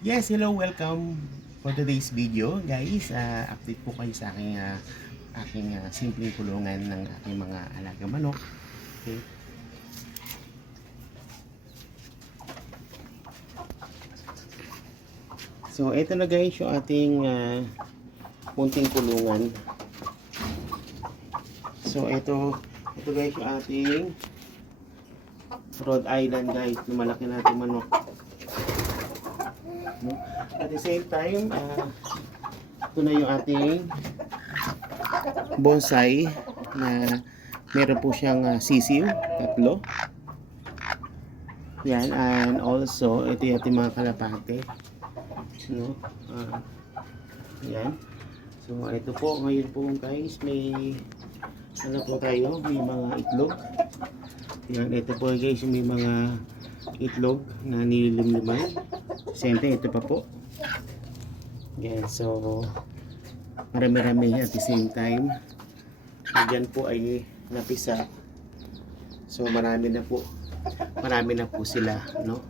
Yes, hello, welcome for today's video, guys. Update po kayo sa aking simpleng kulungan ng aking mga alaga manok. Okay. So, ito na guys yung ating munting kulungan. So, ito guys yung ating Rhode Island guys, lumalaki natin manok. No? At the same time, ito na yung ating bonsai na meron po siyang sisiw, tatlo. Yan, and also, ito yung ating mga kalapate. No? Yan. So, ito po, ngayon po guys, may ano po tayo, may mga itlog. Yan, ito po guys, may mga itlog na nililimliman. Siyempre, ito pa po. Yan, so, marami-rami at the same time. Diyan po ay napisa. So, marami na po sila, no?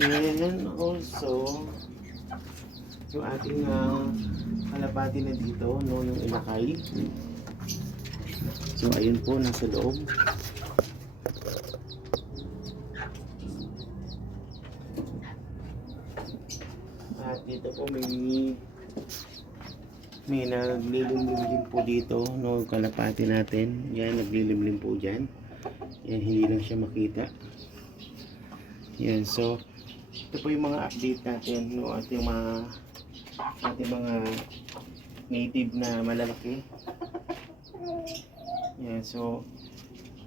And also, yung ating kalapati na dito, no, yung inakay. So, ayun po, nasa loob. At dito po may naglilimlim din po dito, no, kalapati natin. Yan, naglilimlim po dyan. Yan, hindi lang siya makita. Yan, so, ito po yung mga update natin, no, ating mga native na malalaki. Yan, so,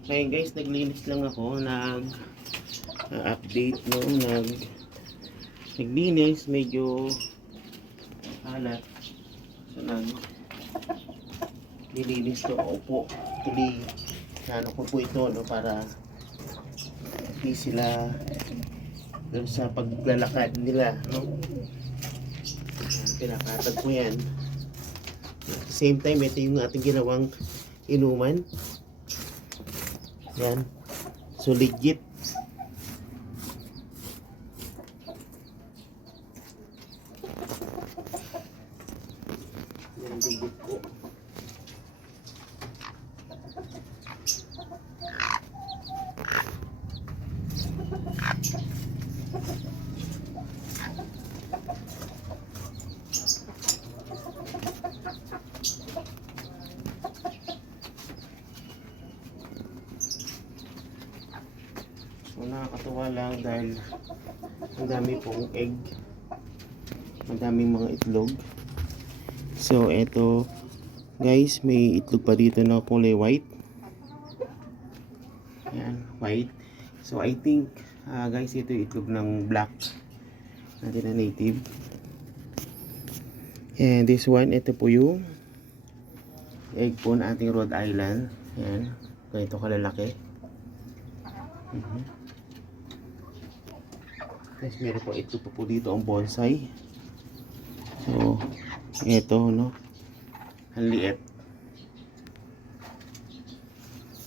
ngayon guys, naglinis lang ako, update, no, naglinis, medyo alat. So, nilinis to, opo, ano ko po ito, no, para hindi sila doon sa paglalakad nila, no? Pinakatag ko yan. At the same time, ito yung ating ginawang inuman. Yan. So, legit. Yan, legit po. So, nakakatuwa lang dahil ang dami pong egg, ang daming mga itlog. So, eto guys, may itlog pa dito na kulay white. Yan, white. So, I think guys, ito yung itlog ng black natin na native. And this one, ito po yung egg po na ating Rhode Island. Yan, ganito kalalaki. Tapos meron po ito po dito ang bonsai. So, ito, no, ang liit.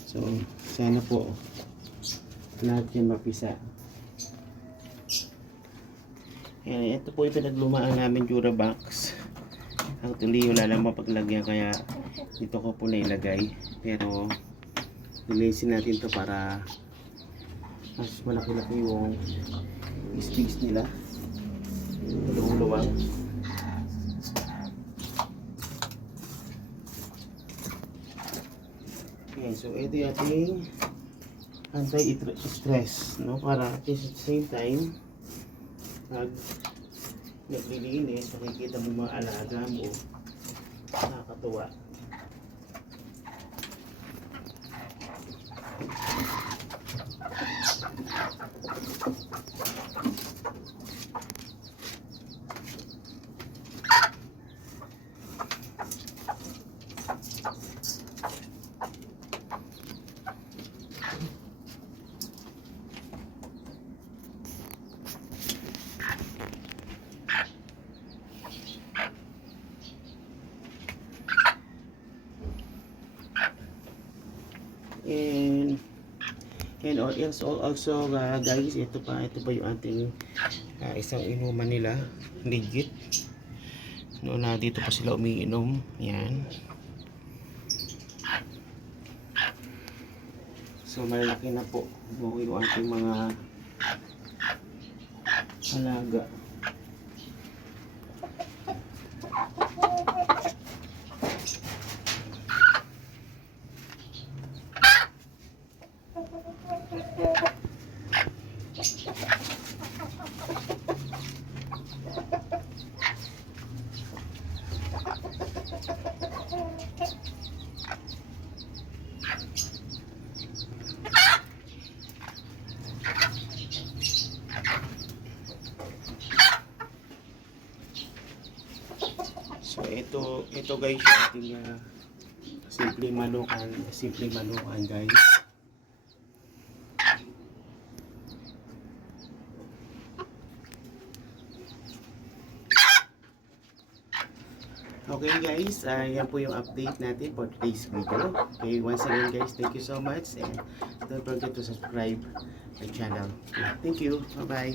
So, sana po lahat yan mapisa. Yan, ito po yung pinaglumaan namin Durabox. Actually, wala lang mapaglagyan, kaya dito ko po nailagay. Pero nilisin natin to para mas malaki-laki yung space nila. Luwang-luwang. Okay, so ito yung ating anti-stress, no? Para at the same time, pag naglilinis, nakikita mo mga alaga mo, nakakatuwa. And And also guys, ito pa yung ating isang inuman nila, legit. Noon na dito pa sila umiinom. Yan. So malaki na po yung ating mga alaga. So ito guys yung ating simple manukan guys. Okay guys, yan po yung update natin for today's video. Okay, once again guys, thank you so much and don't forget to subscribe my channel. Thank you, bye bye.